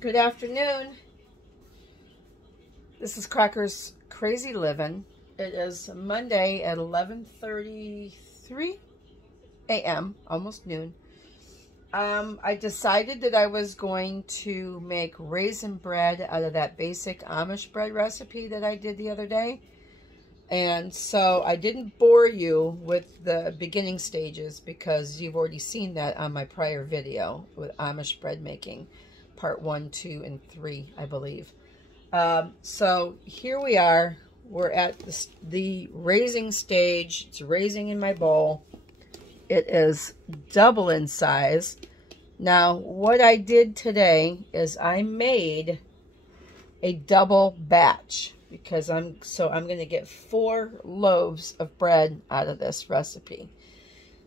Good afternoon. This is Cracker's Crazy Living. It is Monday at 11:33 a.m., almost noon. I decided that I was going to make raisin bread out of that basic Amish bread recipe that I did the other day. And so I didn't bore you with the beginning stages because you've already seen that on my prior video with Amish bread making. Part 1, 2, and 3, I believe. So here we are. We're at the raising stage. It's raising in my bowl. It is double in size. Now, what I did today is I made a double batch because I'm going to get 4 loaves of bread out of this recipe.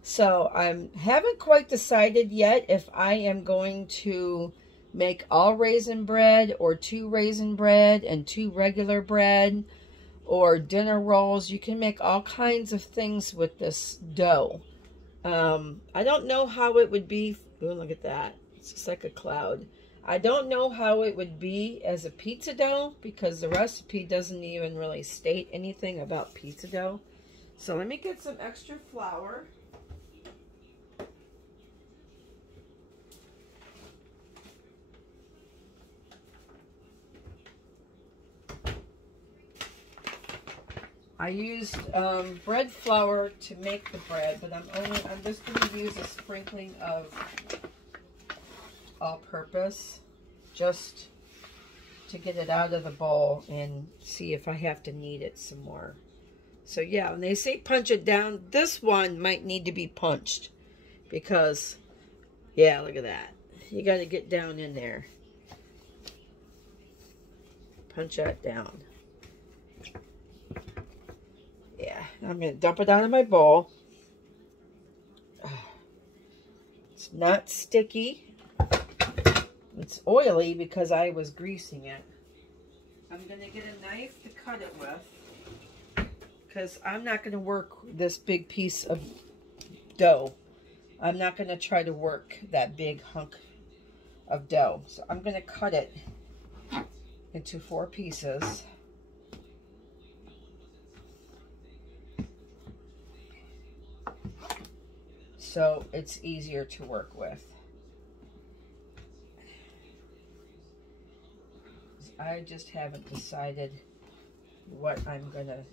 So I haven't quite decided yet if I am going to make all raisin bread or 2 raisin bread and 2 regular bread or dinner rolls. You can make all kinds of things with this dough. I don't know how it would be. Oh, look at that. It's just like a cloud. I don't know how it would be as a pizza dough because the recipe doesn't even really state anything about pizza dough. So let me get some extra flour. I used bread flour to make the bread, but I'm just going to use a sprinkling of all-purpose just to get it out of the bowl and see if I have to knead it some more. So yeah, when they say punch it down, this one might need to be punched because, yeah, look at that. You got to get down in there. Punch that down. Yeah, I'm going to dump it out of my bowl. It's not sticky. It's oily because I was greasing it. I'm going to get a knife to cut it with because I'm not going to work this big piece of dough. I'm not going to try to work that big hunk of dough. So I'm going to cut it into 4 pieces. So it's easier to work with. I just haven't decided what if I'm gonna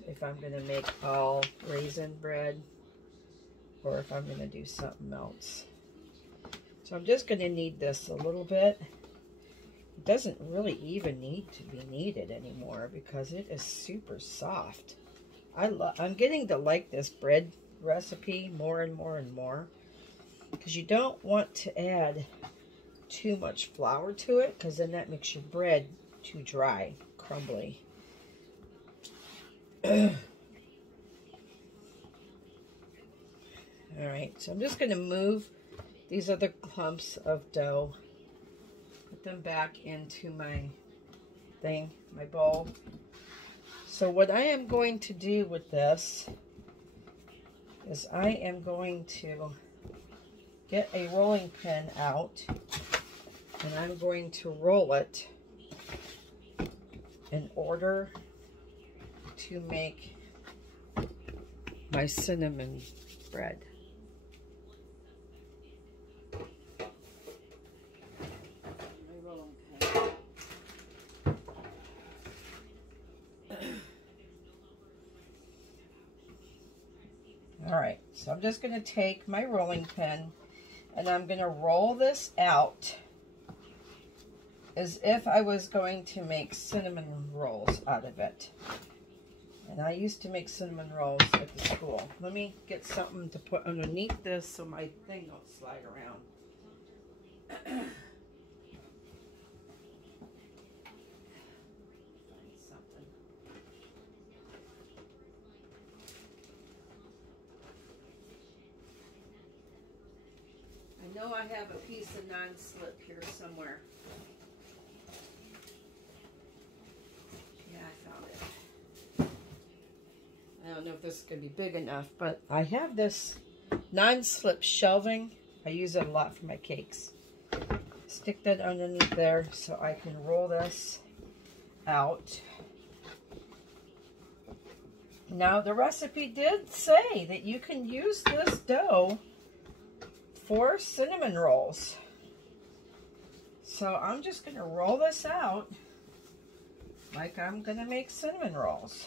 make all raisin bread or if I'm gonna do something else. So I'm just gonna knead this a little bit. It doesn't really even need to be kneaded anymore because it is super soft. I'm getting to like this bread recipe more and more and more because you don't want to add too much flour to it because then that makes your bread too dry, crumbly. Alright, so I'm just going to move these other clumps of dough, put them back into my thing, my bowl. So what I am going to do with this is I am going to get a rolling pin out and I'm going to roll it in order to make my cinnamon bread. My rolling pin. Alright, so I'm just going to take my rolling pin and I'm going to roll this out as if I was going to make cinnamon rolls out of it. And I used to make cinnamon rolls at the school. Let me get something to put underneath this so my thing don't slide around. I know I have a piece of non-slip here somewhere. Yeah, I found it. I don't know if this is going to be big enough, but I have this non-slip shelving. I use it a lot for my cakes. stick that underneath there so I can roll this out. Now, the recipe did say that you can use this dough for cinnamon rolls. So I'm just going to roll this out like I'm going to make cinnamon rolls.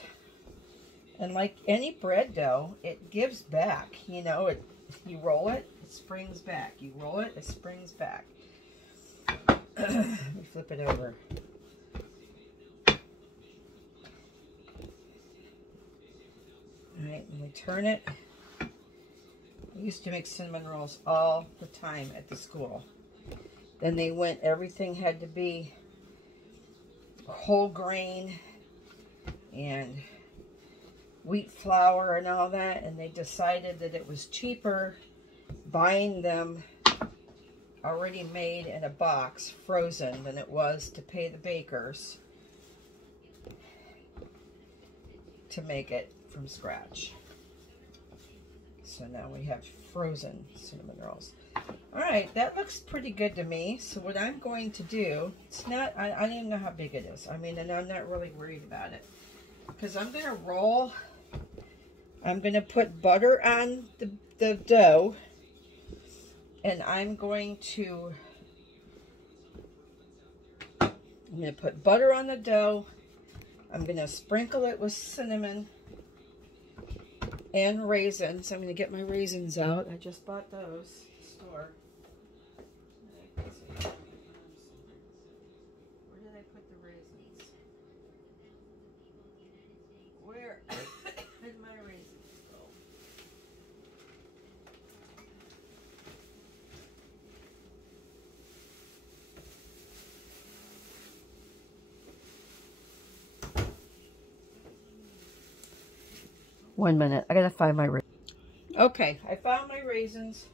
And like any bread dough, it gives back. You know, you roll it, it springs back. You roll it, it springs back. Let me flip it over. Alright, and we turn it. I used to make cinnamon rolls all the time at the school. Then they went, everything had to be whole grain and wheat flour and all that, and they decided that it was cheaper buying them already made in a box, frozen, than it was to pay the bakers to make it from scratch. So now we have frozen cinnamon rolls. Alright, that looks pretty good to me. So what I'm going to do, it's not, I don't even know how big it is. I mean, and I'm not really worried about it. Because I'm going to roll, I'm going to put butter on the dough. And I'm going to put butter on the dough. I'm going to sprinkle it with cinnamon and raisins. I'm going to get my raisins out. I just bought those at the store. Where did I put the raisins? Where did my raisins go? One minute. I gotta find my raisins. Okay, I found my raisins.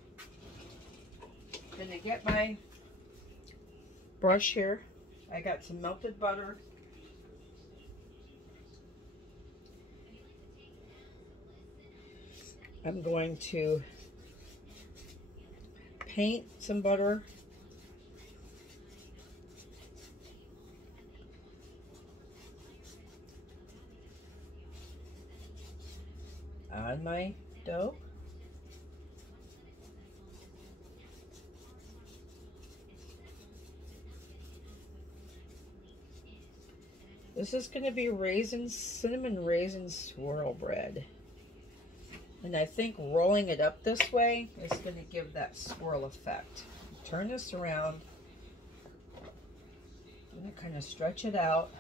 Gonna get my brush here. I got some melted butter. I'm going to paint some butter. On my dough. This is going to be cinnamon raisin swirl bread. And I think rolling it up this way is going to give that swirl effect. Turn this around. I'm going to kind of stretch it out.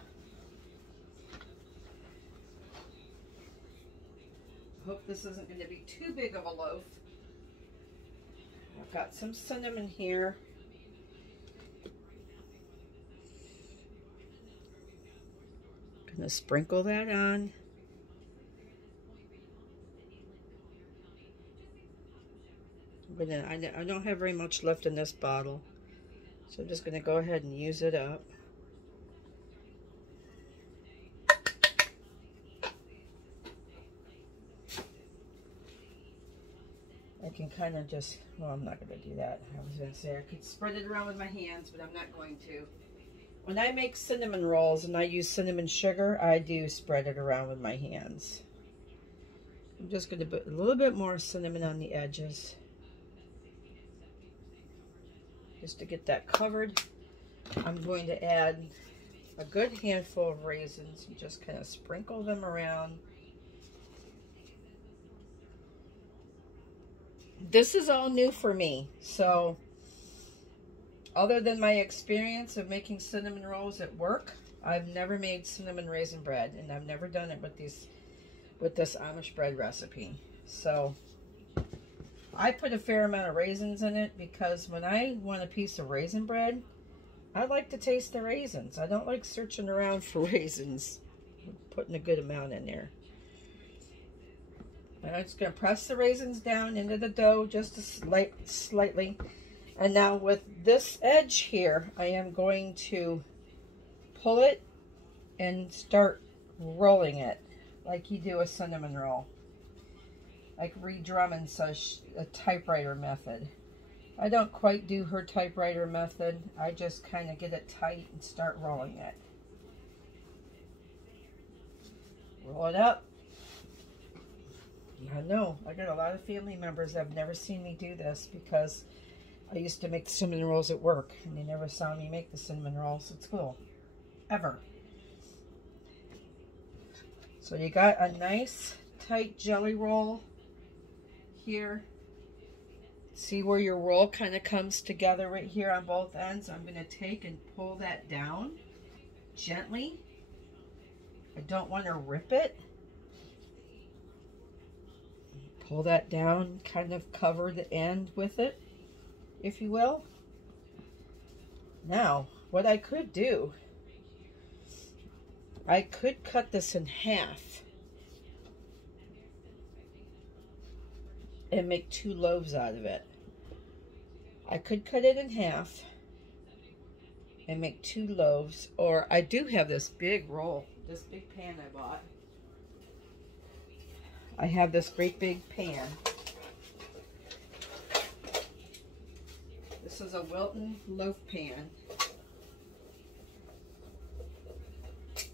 Hope this isn't going to be too big of a loaf. I've got some cinnamon here. Going to sprinkle that on. I don't have very much left in this bottle, so I'm just going to go ahead and use it up. I can kind of just, well, I'm not going to do that. I was going to say I could spread it around with my hands, but I'm not going to. When I make cinnamon rolls and I use cinnamon sugar, I do spread it around with my hands. I'm just going to put a little bit more cinnamon on the edges, just to get that covered. I'm going to add a good handful of raisins and just kind of sprinkle them around. This is all new for me, so other than my experience of making cinnamon rolls at work, I've never made cinnamon raisin bread, and I've never done it with this Amish bread recipe. So I put a fair amount of raisins in it because when I want a piece of raisin bread, I like to taste the raisins. I don't like searching around for raisins. I'm putting a good amount in there. And I'm just going to press the raisins down into the dough just slightly. And now with this edge here, I am going to pull it and start rolling it like you do a cinnamon roll. Like Reed Drummond says, a typewriter method. I don't quite do her typewriter method. I just kind of get it tight and start rolling it. Roll it up. I know, I got a lot of family members that have never seen me do this because I used to make the cinnamon rolls at work and they never saw me make the cinnamon rolls at school, ever. So you got a nice tight jelly roll here. See where your roll kind of comes together right here on both ends? I'm going to take and pull that down gently. I don't want to rip it. Pull that down, kind of cover the end with it, if you will. Now, what I could do, I could cut this in half and make 2 loaves out of it. I could cut it in half and make 2 loaves, or I do have this big roll, this big pan I bought. I have this great big pan. This is a Wilton loaf pan.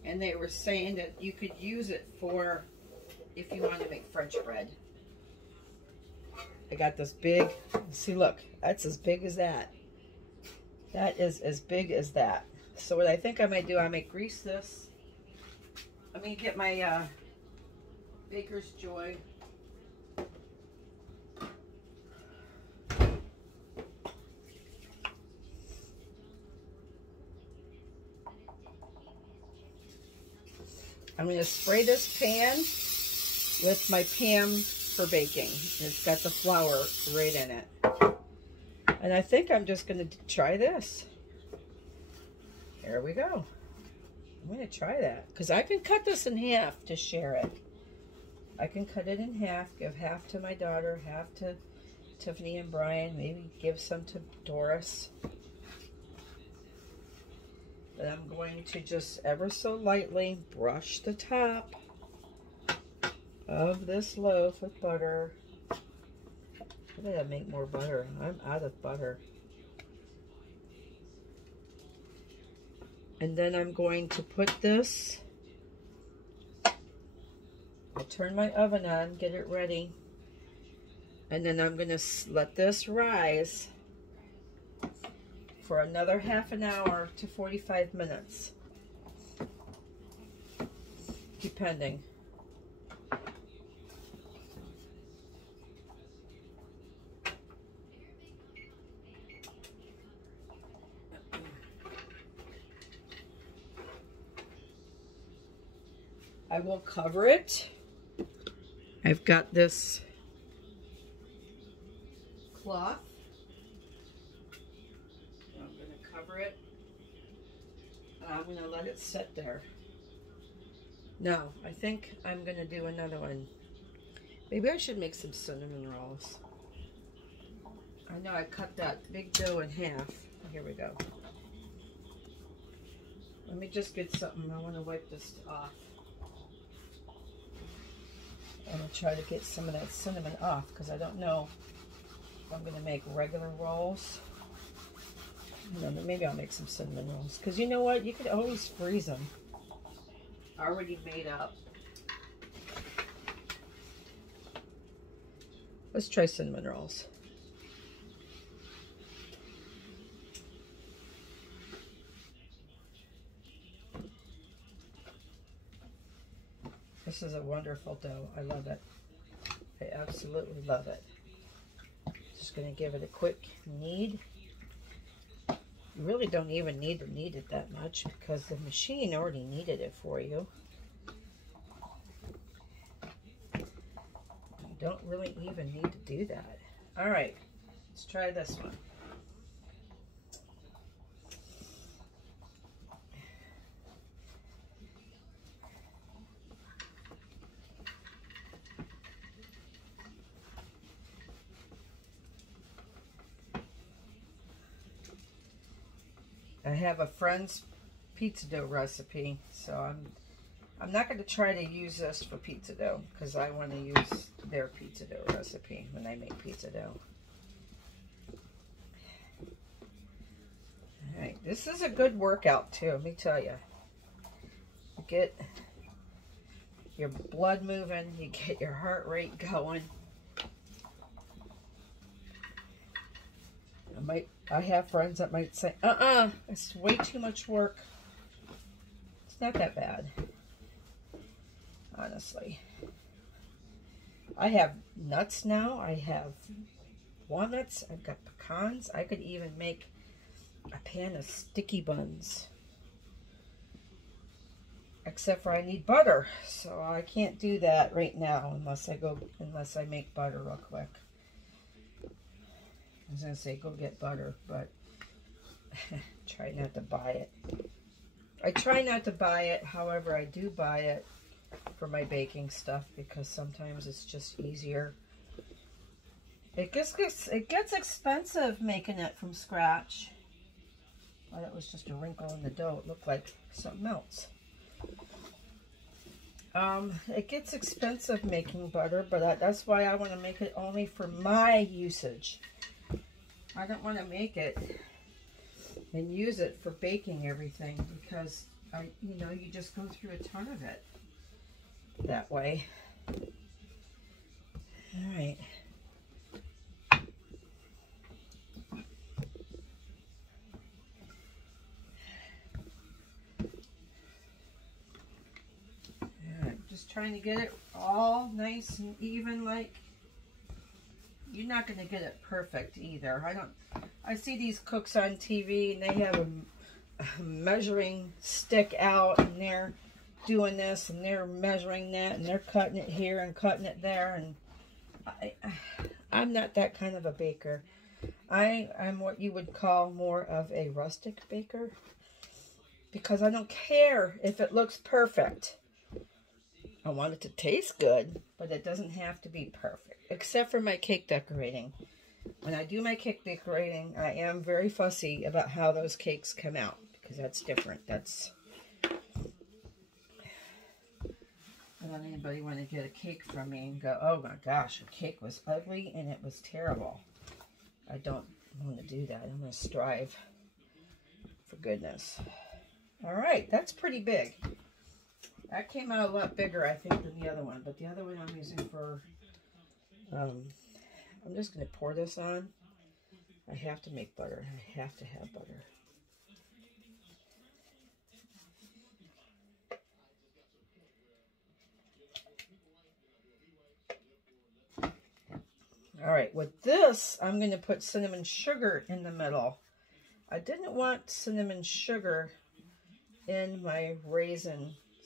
And they were saying that you could use it for if you want to make French bread. I got this big, see look, that's as big as that. That is as big as that. So what I think I might do, I might grease this. Let me get my Baker's Joy. I'm going to spray this pan with my Pam for baking. It's got the flour right in it. And I think I'm just going to try this. Here we go. I'm going to try that because I can cut this in half to share it. I can cut it in half, give half to my daughter, half to Tiffany and Brian, maybe give some to Doris. But I'm going to just ever so lightly brush the top of this loaf with butter. I gotta make more butter. I'm out of butter. And then I'm going to put this, I'll turn my oven on, get it ready. And then I'm gonna let this rise for another half an hour to 45 minutes, depending. I will cover it. I've got this cloth. I'm going to cover it. And I'm going to let it sit there. Now, I think I'm going to do another one. Maybe I should make some cinnamon rolls. I know I cut that big dough in half. Here we go. Let me just get something. I want to wipe this off. I'm going to try to get some of that cinnamon off because I don't know if I'm going to make regular rolls. No, maybe I'll make some cinnamon rolls. Because you know what? You could always freeze them. Already made up. Let's try cinnamon rolls. This is a wonderful dough. I love it. I absolutely love it. Just going to give it a quick knead. You really don't even need to knead it that much because the machine already kneaded it for you. You don't really even need to do that. All right, let's try this one. I have a friend's pizza dough recipe, so I'm not going to try to use this for pizza dough because I want to use their pizza dough recipe when I make pizza dough. This is a good workout too, let me tell you. You get your blood moving, you get your heart rate going. I have friends that might say, it's way too much work. It's not that bad, honestly. I have nuts now. I have walnuts. I've got pecans. I could even make a pan of sticky buns. Except for I need butter, so I can't do that right now unless I make butter real quick. I was gonna say go get butter, but try not to buy it. I try not to buy it, however I do buy it for my baking stuff because sometimes it's just easier. It gets expensive making it from scratch. Oh, that was just a wrinkle in the dough. It looked like something else. It gets expensive making butter, but that's why I want to make it only for my usage. I don't want to make it and use it for baking everything because you just go through a ton of it that way. All right. Just trying to get it all nice and even. Like, you're not going to get it perfect either. I see these cooks on TV and they have a measuring stick out and they're doing this and they're measuring that and they're cutting it here and cutting it there, and I'm not that kind of a baker. I'm what you would call more of a rustic baker because I don't care if it looks perfect. I want it to taste good, but it doesn't have to be perfect, except for my cake decorating. When I do my cake decorating, I am very fussy about how those cakes come out, because that's different. I don't want anybody want to get a cake from me and go, oh my gosh, the cake was ugly and it was terrible. I don't want to do that. I'm going to strive for goodness. All right, that's pretty big. That came out a lot bigger, I think, than the other one. But the other one I'm using for, I'm just going to pour this on. I have to make butter. I have to have butter. All right, with this, I'm going to put cinnamon sugar in the middle. I didn't want cinnamon sugar in my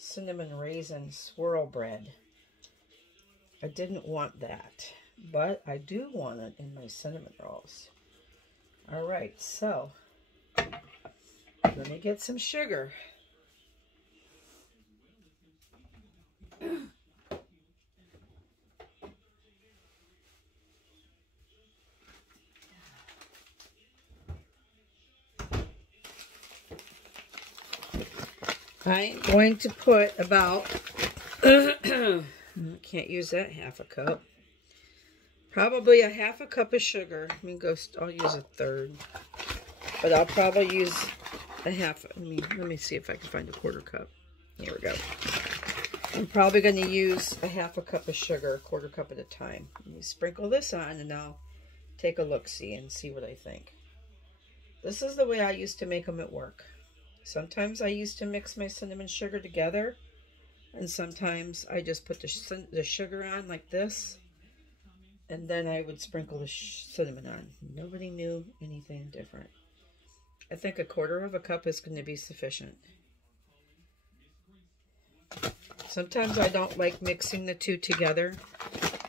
cinnamon raisin swirl bread. I didn't want that, but I do want it in my cinnamon rolls. All right, so let me get some sugar. I'm going to put about, can't use that half a cup, probably a half a cup of sugar. I'll use a third, but I'll probably use a half. Let me see if I can find a quarter cup. Here we go. I'm probably going to use a half a cup of sugar, a quarter cup at a time. Let me sprinkle this on and I'll take a look-see and see what I think. This is the way I used to make them at work. Sometimes I used to mix my cinnamon sugar together, and sometimes I just put the sugar on like this, and then I would sprinkle the cinnamon on. Nobody knew anything different. I think a quarter of a cup is going to be sufficient. Sometimes I don't like mixing the two together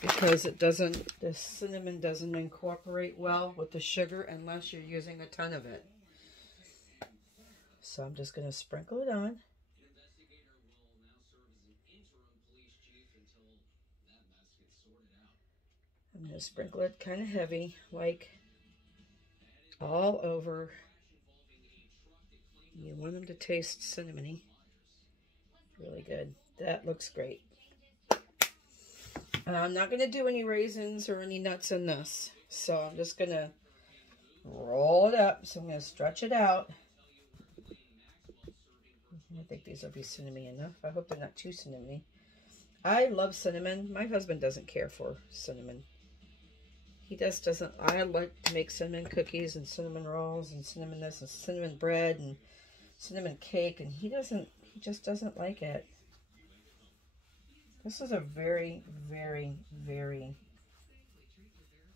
because the cinnamon doesn't incorporate well with the sugar unless you're using a ton of it. So I'm just going to sprinkle it on. I'm going to sprinkle it kind of heavy, like all over. You want them to taste cinnamony. Really good. That looks great. And I'm not going to do any raisins or any nuts in this. So I'm just going to roll it up. So I'm going to stretch it out. think these will be cinnamony enough. I hope they're not too cinnamony. I love cinnamon. My husband doesn't care for cinnamon. He just doesn't. I like to make cinnamon cookies and cinnamon rolls and cinnamon this and cinnamon bread and cinnamon cake, and he just doesn't like it. This is a very, very, very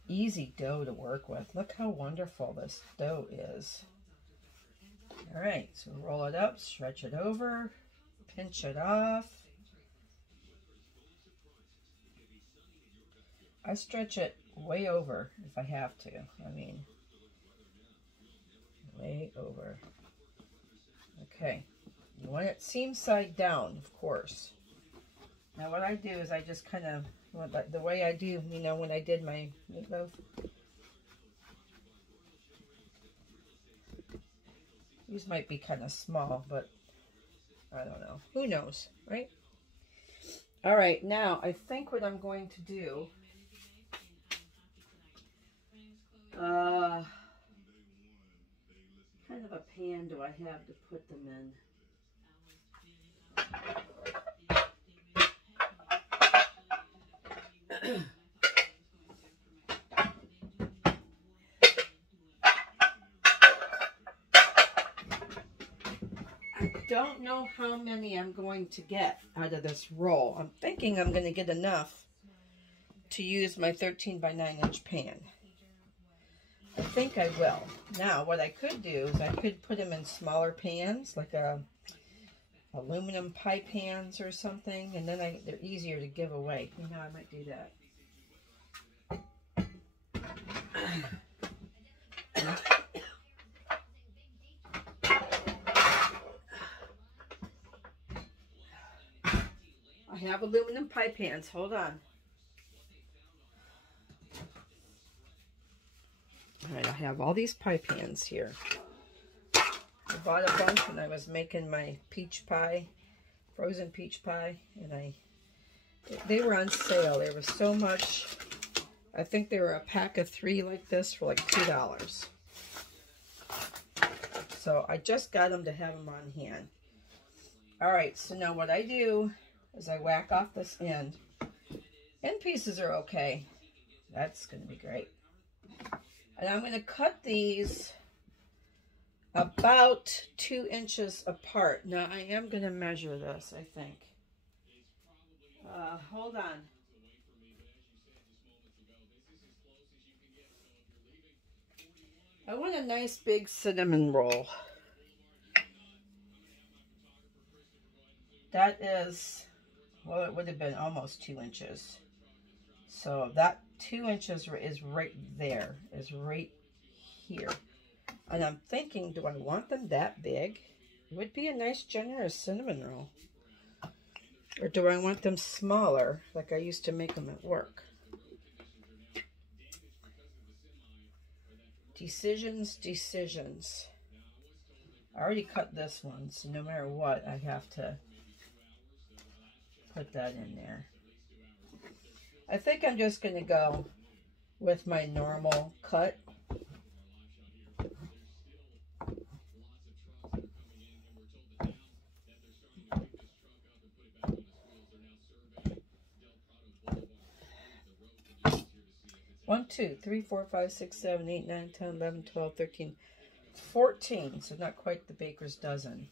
easy dough to work with. Look how wonderful this dough is. All right, so roll it up, stretch it over, pinch it off. I stretch it way over if I have to. I mean, way over. Okay, you want it seam side down, of course. Now what I do is I just kind of, the way I do, you know, when I did my meatloaf. These might be kind of small, but I don't know. Who knows, right? All right, now I think what I'm going to do, kind of a pan do I have to put them in? I don't know how many I'm going to get out of this roll. I'm thinking I'm going to get enough to use my 13 by 9 inch pan. I think I will. Now, what I could do is I could put them in smaller pans, like aluminum pie pans or something, and then they're easier to give away. You know, I might do that. I have aluminum pie pans. Hold on. All right, I have all these pie pans here. I bought a bunch when I was making my peach pie, frozen peach pie, and they were on sale. There was so much. I think they were a pack of 3 like this for like $2. So I just got them to have them on hand. All right, so now what I do is I whack off this end. End pieces are okay. That's going to be great. And I'm going to cut these about 2 inches apart. Now, I am going to measure this, I think. Hold on. I want a nice big cinnamon roll. That is, well, it would have been almost 2 inches. So that 2 inches is right there, is right here. And I'm thinking, do I want them that big? It would be a nice generous cinnamon roll. Or do I want them smaller, like I used to make them at work? Decisions, decisions. I already cut this one, so no matter what, I have to put that in there. I think I'm just going to go with my normal cut. One, 2, 3, 4, 5, 6, 7, 8, 9, 10, 11, 12, 13, 14. So not quite the baker's dozen.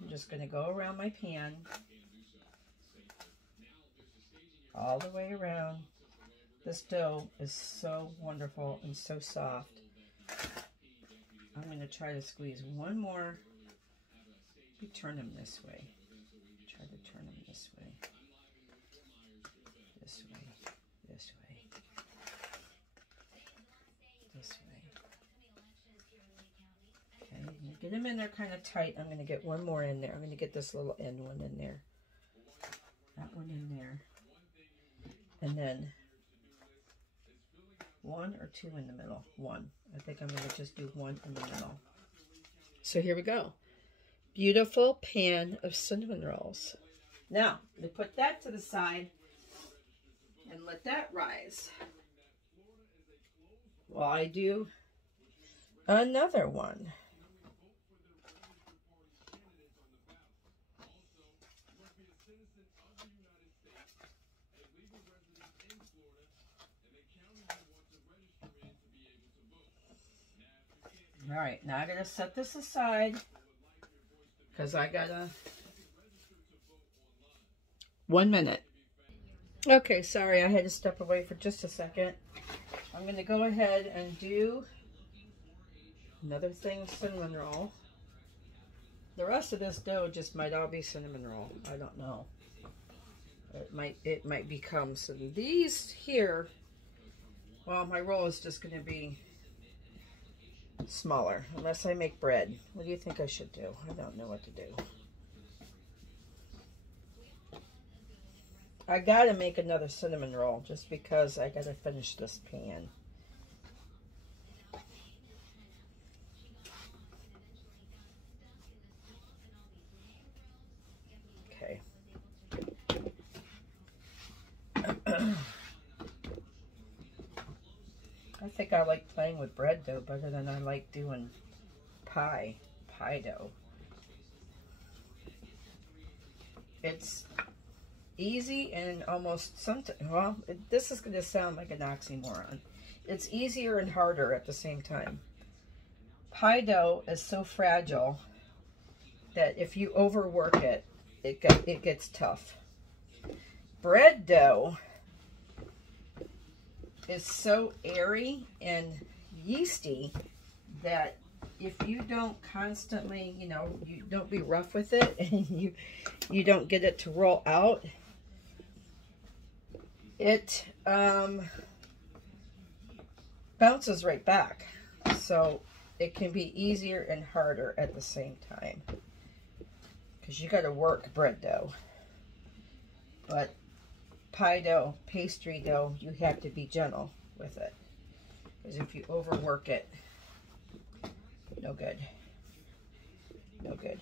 I'm just going to go around my pan. All the way around. This dough is so wonderful and so soft. I'm going to try to squeeze one more. Maybe turn them this way. Try to turn them this way. This way. This way. This way. Okay, get them in there kind of tight. I'm going to get one more in there. I'm going to get this little end one in there. That one in there. And then 1 or 2 in the middle. 1. I think I'm going to just do 1 in the middle. So here we go. Beautiful pan of cinnamon rolls. Now, we put that to the side and let that rise. While I do another one. All right, now I gotta set this aside because I gotta 1 minute. Okay, sorry, I had to step away for just a second. I'm gonna go ahead and do another thing, cinnamon roll. The rest of this dough just might all be cinnamon roll. I don't know. It might become. So these here, well, my roll is just gonna be smaller unless I make bread. What do you think I should do? I don't know what to do. I gotta make another cinnamon roll just because I gotta finish this pan. Okay. I think I like playing with bread dough better than I like doing pie dough. It's easy and almost sometimes, well, this is going to sound like an oxymoron. It's easier and harder at the same time. Pie dough is so fragile that if you overwork it, it gets tough. Bread dough is so airy and yeasty that if you don't constantly, you know, you don't be rough with it and you don't get it to roll out, it bounces right back. So it can be easier and harder at the same time because you got to work bread dough. But pie dough, pastry dough, you have to be gentle with it because if you overwork it, no good. No good.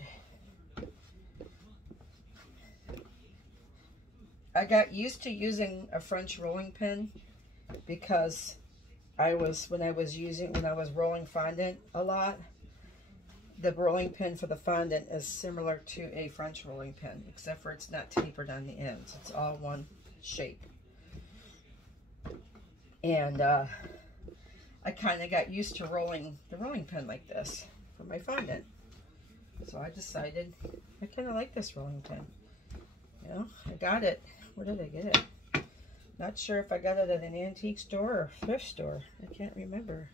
I got used to using a French rolling pin because when I was rolling fondant a lot, the rolling pin for the fondant is similar to a French rolling pin, except for it's not tapered on the ends. It's all one shape. And I kind of got used to rolling the rolling pin like this for my fondant. So I decided I kind of like this rolling pin. You know, I got it. Where did I get it? Not sure if I got it at an antique store or thrift store. I can't remember.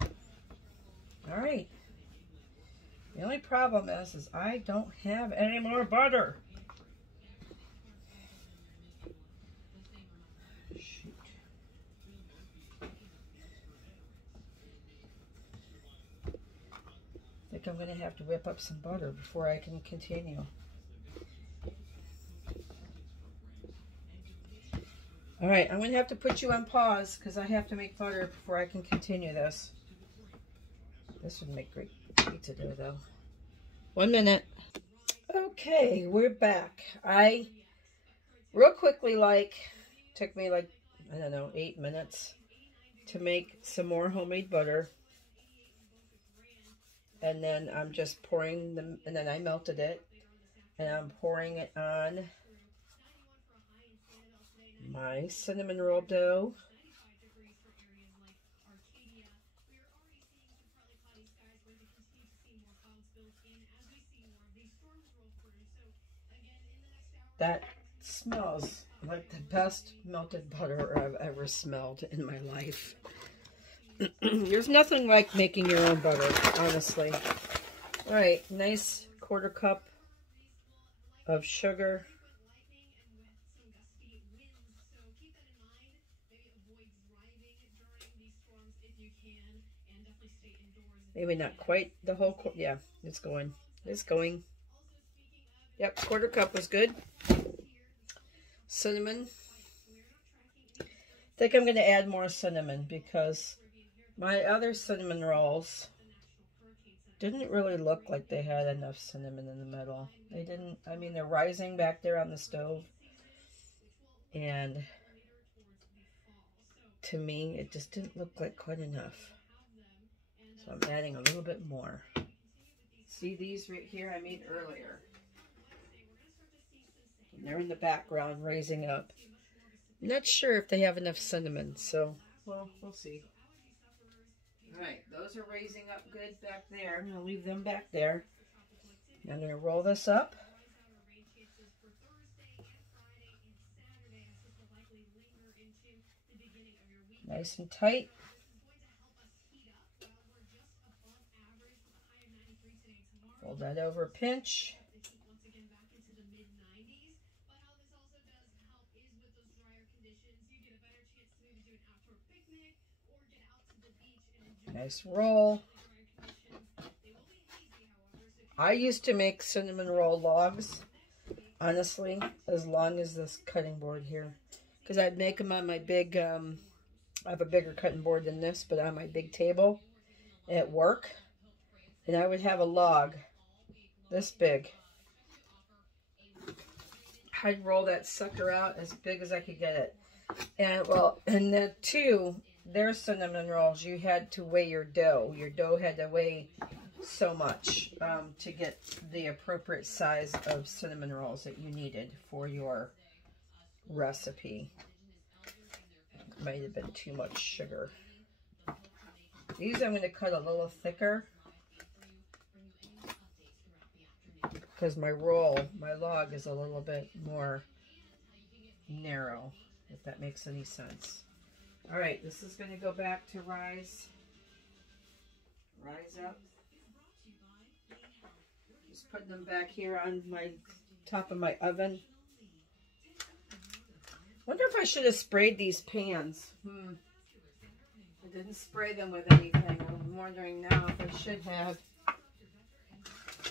All right. The only problem is I don't have any more butter. Shoot. I think I'm going to have to whip up some butter before I can continue. All right, I'm going to have to put you on pause because I have to make butter before I can continue this. This would make great pizza dough, though. 1 minute. Okay, we're back. I real quickly, took me I don't know, 8 minutes to make some more homemade butter. And then I'm just pouring them, and then I melted it, and I'm pouring it on my cinnamon roll dough. That smells like the best melted butter I've ever smelled in my life. There's nothing like making your own butter, honestly. All right, nice 1/4 cup of sugar. Maybe not quite the whole, yeah, it's going. It's going. Yep, 1/4 cup was good. Cinnamon. I think I'm going to add more cinnamon because my other cinnamon rolls didn't really look like they had enough cinnamon in the middle. They didn't, I mean, they're rising back there on the stove. And to me, it just didn't look like quite enough. So I'm adding a little bit more. See these right here I made earlier? And they're in the background raising up. I'm not sure if they have enough cinnamon, so, well, we'll see. All right, those those are raising up good back there. I'm going to leave them back there. I'm going to roll this up. Nice and tight. Fold that over, pinch. Nice roll. I used to make cinnamon roll logs, honestly, as long as this cutting board here. Because I'd make them on my big, I have a bigger cutting board than this, but on my big table at work. And I would have a log this big. I'd roll that sucker out as big as I could get it. And well, and then too, there's cinnamon rolls. You had to weigh your dough. Your dough had to weigh so much to get the appropriate size of cinnamon rolls that you needed for your recipe. Might have been too much sugar. These I'm going to cut a little thicker because my log is a little bit more narrow, if that makes any sense. All right, this is going to go back to rise up. Just putting them back here on my top of my oven. Wonder if I should have sprayed these pans. I didn't spray them with anything. I'm wondering now if I should have.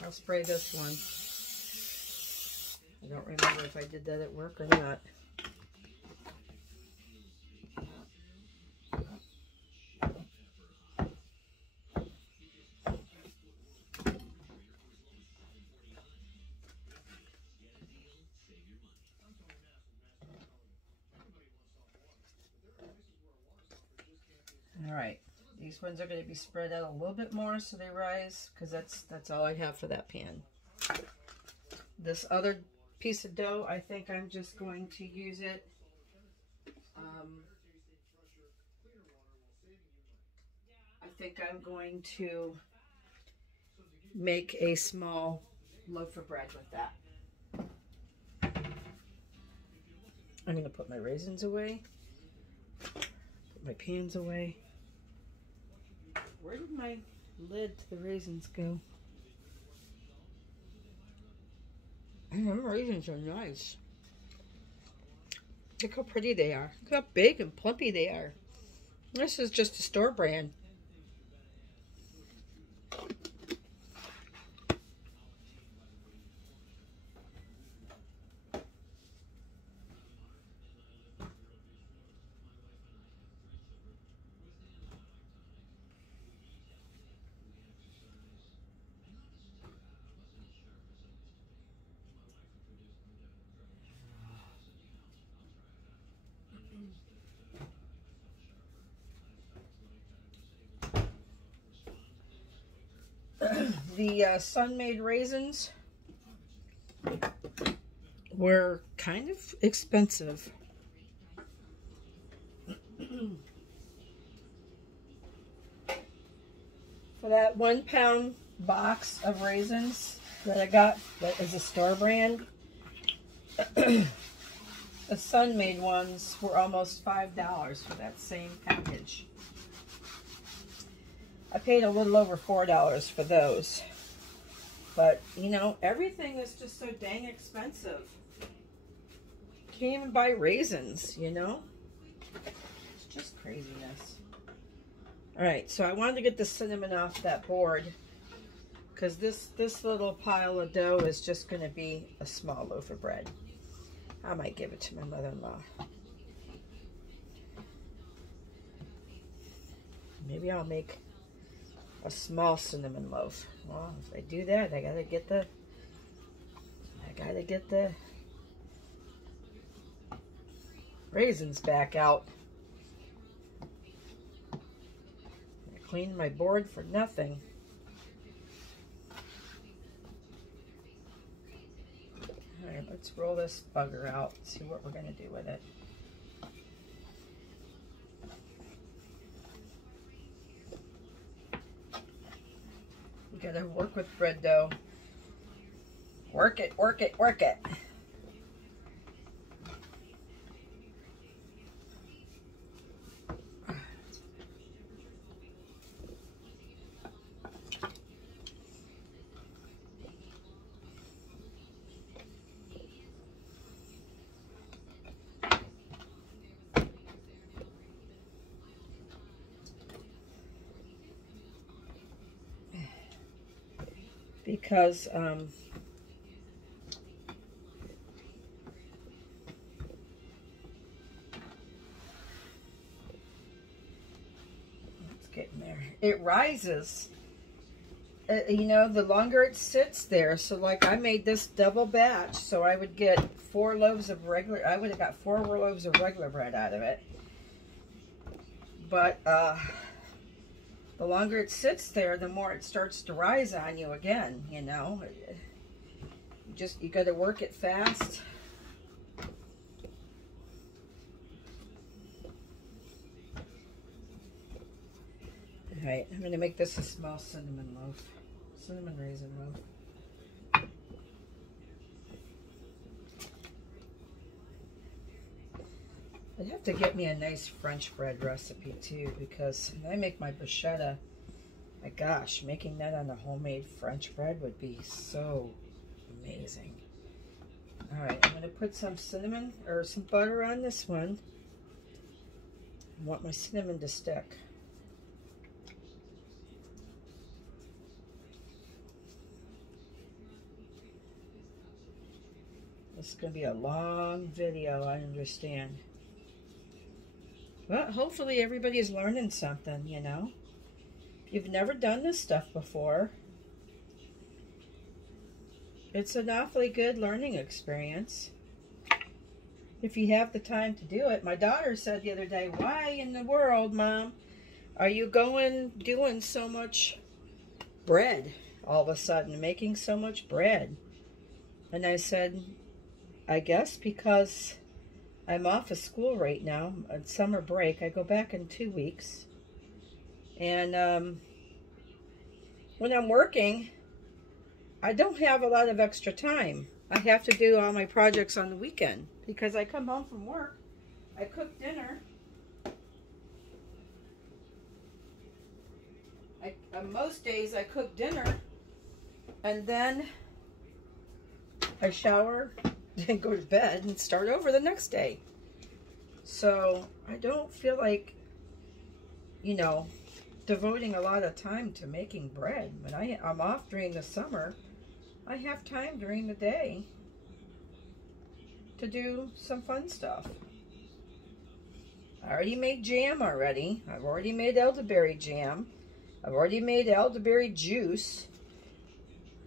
I'll spray this one. I don't remember if I did that at work or not. All right, these ones are going to be spread out a little bit more so they rise, because that's all I have for that pan. This other piece of dough, I think I'm just going to use it. I think I'm going to make a small loaf of bread with that. I'm going to put my raisins away, put my pans away. Where did my lid to the raisins go? Them raisins are nice. Look how pretty they are. Look how big and plumpy they are. This is just a store brand. The Sun-made raisins were kind of expensive. For that 1 pound box of raisins that I got, that is a store brand, the Sun-made ones were almost $5 for that same package. I paid a little over $4 for those. But, you know, everything is just so dang expensive. Can't even buy raisins, you know? It's just craziness. Alright, so I wanted to get the cinnamon off that board, because this little pile of dough is just going to be a small loaf of bread. I might give it to my mother-in-law. Maybe I'll make a small cinnamon loaf. Well, if I do that, I gotta get the raisins back out. I cleaned my board for nothing. Alright, let's roll this bugger out and see what we're gonna do with it. You gotta work with bread dough. Work it, work it, work it. Because it's getting there. It rises. You know, the longer it sits there. So like I made this double batch, so I would get 4 loaves of regular, I would have got 4 loaves of regular bread out of it. But the longer it sits there, the more it starts to rise on you again, you know. You got to work it fast. All right, I'm going to make this a small cinnamon loaf. Cinnamon raisin loaf. I'd have to get me a nice French bread recipe too, because when I make my bruschetta, my gosh, making that on a homemade French bread would be so amazing. All right, I'm going to put some cinnamon or some butter on this one. I want my cinnamon to stick. This is going to be a long video, I understand. Well, hopefully everybody's learning something, you know. If you've never done this stuff before, it's an awfully good learning experience. If you have the time to do it. My daughter said the other day, why in the world, Mom, are you doing so much bread all of a sudden, making so much bread? And I said, I guess because I'm off of school right now, on summer break. I go back in 2 weeks. And when I'm working, I don't have a lot of extra time. I have to do all my projects on the weekend because I come home from work, I cook dinner. Most days I cook dinner and then I shower and go to bed and start over the next day. So I don't feel like, you know, devoting a lot of time to making bread. When I'm off during the summer, I have time during the day to do some fun stuff. I already made jam already. I've already made elderberry jam. I've already made elderberry juice.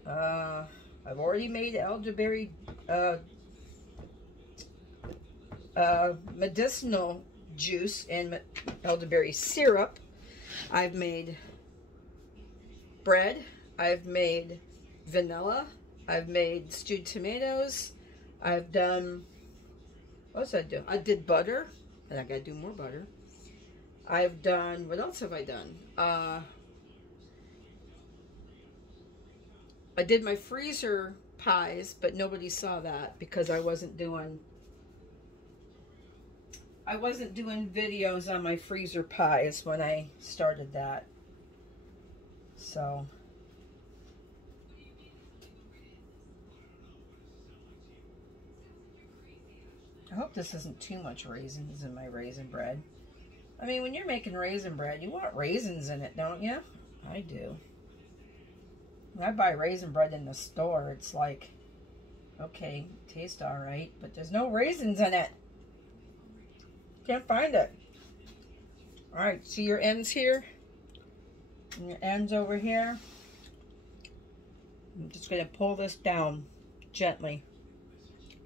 I've already made elderberry medicinal juice and elderberry syrup. I've made bread. I've made vanilla. I've made stewed tomatoes. I've done, what else did I do? I did butter, and I gotta do more butter. I've done, what else have I done? I did my freezer pies, but nobody saw that because I wasn't doing videos on my freezer pies when I started that. So I hope this isn't too much raisins in my raisin bread. I mean, when you're making raisin bread, you want raisins in it, don't you? I do. When I buy raisin bread in the store, it's like, okay, tastes all right, but there's no raisins in it. Can't find it. All right, see your ends here? And your ends over here? I'm just going to pull this down gently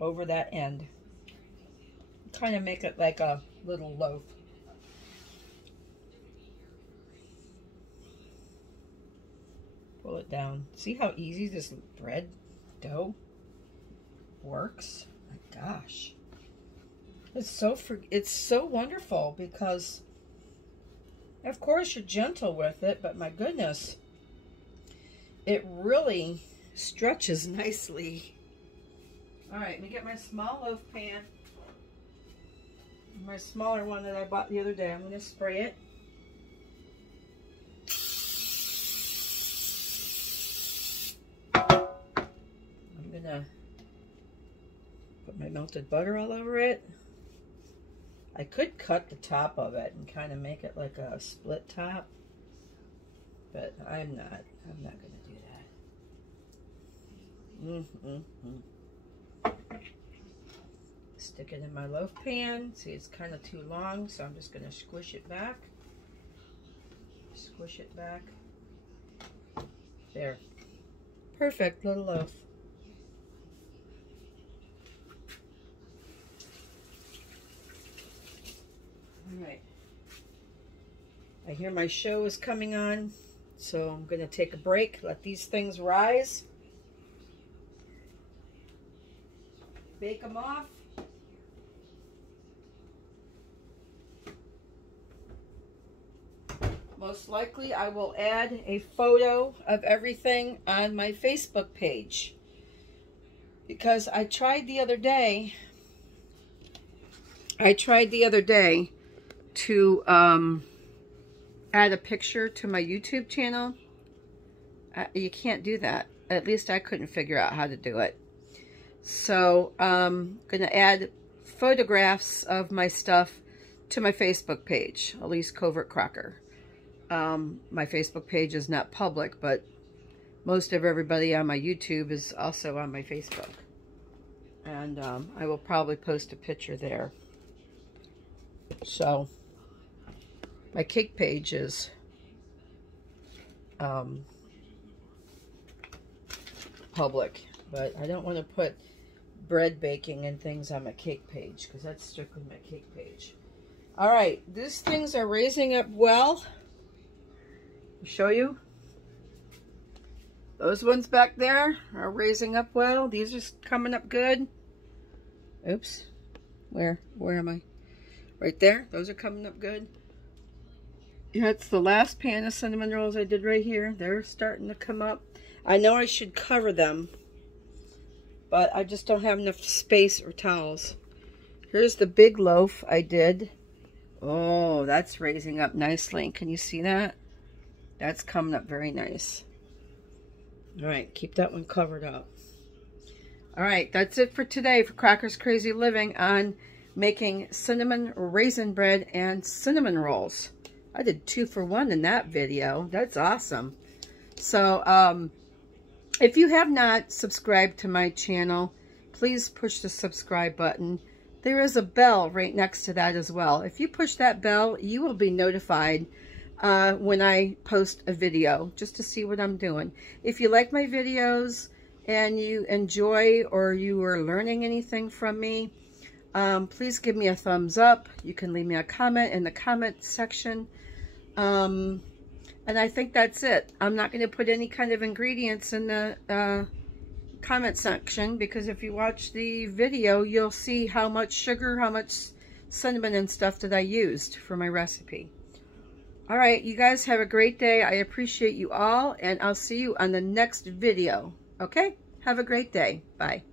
over that end. Kind of make it like a little loaf. Pull it down. See how easy this bread dough works? My gosh. It's so wonderful because of course you're gentle with it, but my goodness, it really stretches nicely. All right, let me get my small loaf pan. My smaller one that I bought the other day. I'm going to spray it. I'm going to put my melted butter all over it. I could cut the top of it and kind of make it like a split top, but I'm not going to do that. Stick it in my loaf pan. See, it's kind of too long, so I'm just going to squish it back. Squish it back. There. Perfect little loaf. Alright. I hear my show is coming on, so I'm going to take a break, let these things rise. Bake them off. Most likely I will add a photo of everything on my Facebook page, because I tried the other day to add a picture to my YouTube channel. You can't do that. At least I couldn't figure out how to do it. So I'm going to add photographs of my stuff to my Facebook page, Elise Covert Crocker. My Facebook page is not public, but most of everybody on my YouTube is also on my Facebook. And I will probably post a picture there. So my cake page is public, but I don't want to put bread baking and things on my cake page, because that's strictly my cake page. All right, these things are raising up well. Show you. Those ones back there are raising up well. These are coming up good. Oops. Where am I? Right there. Those are coming up good. Yeah, it's the last pan of cinnamon rolls I did right here. They're starting to come up. I know I should cover them, but I just don't have enough space or towels. Here's the big loaf I did. Oh, that's raising up nicely. Can you see that? That's coming up very nice. All right, keep that one covered up. All right, that's it for today for Crocker's Crazy Living on making cinnamon raisin bread and cinnamon rolls. I did 2 for 1 in that video. That's awesome. So if you have not subscribed to my channel, please push the subscribe button. There is a bell right next to that as well. If you push that bell, you will be notified when I post a video, just to see what I'm doing. If you like my videos and you enjoy or you are learning anything from me, please give me a thumbs up. You can leave me a comment in the comment section. And I think that's it. I'm not going to put any kind of ingredients in the comment section, because if you watch the video, you'll see how much sugar, how much cinnamon and stuff that I used for my recipe. All right, you guys have a great day. I appreciate you all, and I'll see you on the next video. Okay? Have a great day. Bye.